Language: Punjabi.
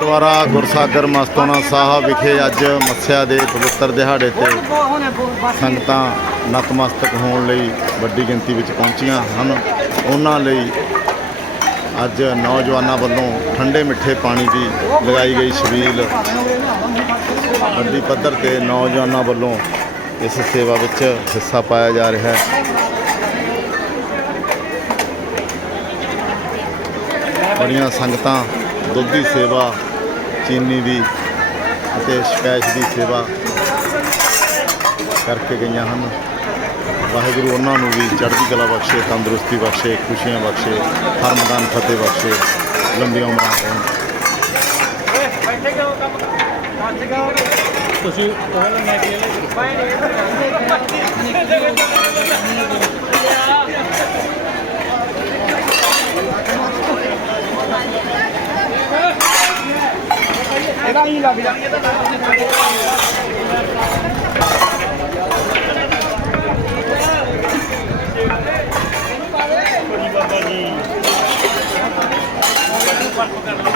ਦੁਆਰਾ ਗੁਰਸਾਗਰ ਮਸਤੋਨਾ ਸਾਹਿਬ ਵਿਖੇ ਅੱਜ ਮੱਸਿਆ ਦੇ ਪਵਿੱਤਰ ਦਿਹਾੜੇ ਤੇ ਸੰਗਤਾਂ ਨਤਮਸਤਕ ਹੋਣ ਲਈ ਵੱਡੀ ਗਿਣਤੀ ਵਿੱਚ ਪਹੁੰਚੀਆਂ ਹਨ। ਉਹਨਾਂ ਲਈ ਅੱਜ ਨੌਜਵਾਨਾਂ ਵੱਲੋਂ ਠੰਡੇ ਮਿੱਠੇ ਪਾਣੀ ਦੀ ਲਗਾਈ ਗਈ ਛਬੀਲ। ਵੱਡੀ ਪੱਧਰ ਤੇ ਨੌਜਵਾਨਾਂ ਵੱਲੋਂ ਇਸ ਸੇਵਾ ਵਿੱਚ ਹਿੱਸਾ ਪਾਇਆ ਜਾ ਰਿਹਾ ਹੈ। ਬੜੀਆਂ ਸੰਗਤਾਂ ਦੁੱਧ ਦੀ ਸੇਵਾ ਚੀਨੀ ਦੀ ਅਤੇ ਸ਼ਕੈਸ਼ ਦੀ ਸੇਵਾ ਕਰਕੇ ਗਈਆਂ ਹਨ। ਵਾਹਿਗੁਰੂ ਉਹਨਾਂ ਨੂੰ ਵੀ ਚੜ੍ਹਦੀ ਕਲਾ ਬਖਸ਼ੇ ਤੰਦਰੁਸਤੀ ਬਖਸ਼ੇ ਖੁਸ਼ੀਆਂ ਬਖਸ਼ੇ ਹਰਮਦਾਨ ਫਤਿਹ ਬਖਸ਼ੇ। ਲੰਬੀਆਂ ਉਮਰਾਂ ਹੋਣ। ਤੁਸੀਂ ਉਹਨਾਂ ਮੈਂ ਕੀ ਇਹਦਾ ਹੀ ਲੱਗ ਜਾਣੀ ਇਹਦਾ ਬਾਬਾ ਜੀ ਪਰਪ ਕਰ ਲਓ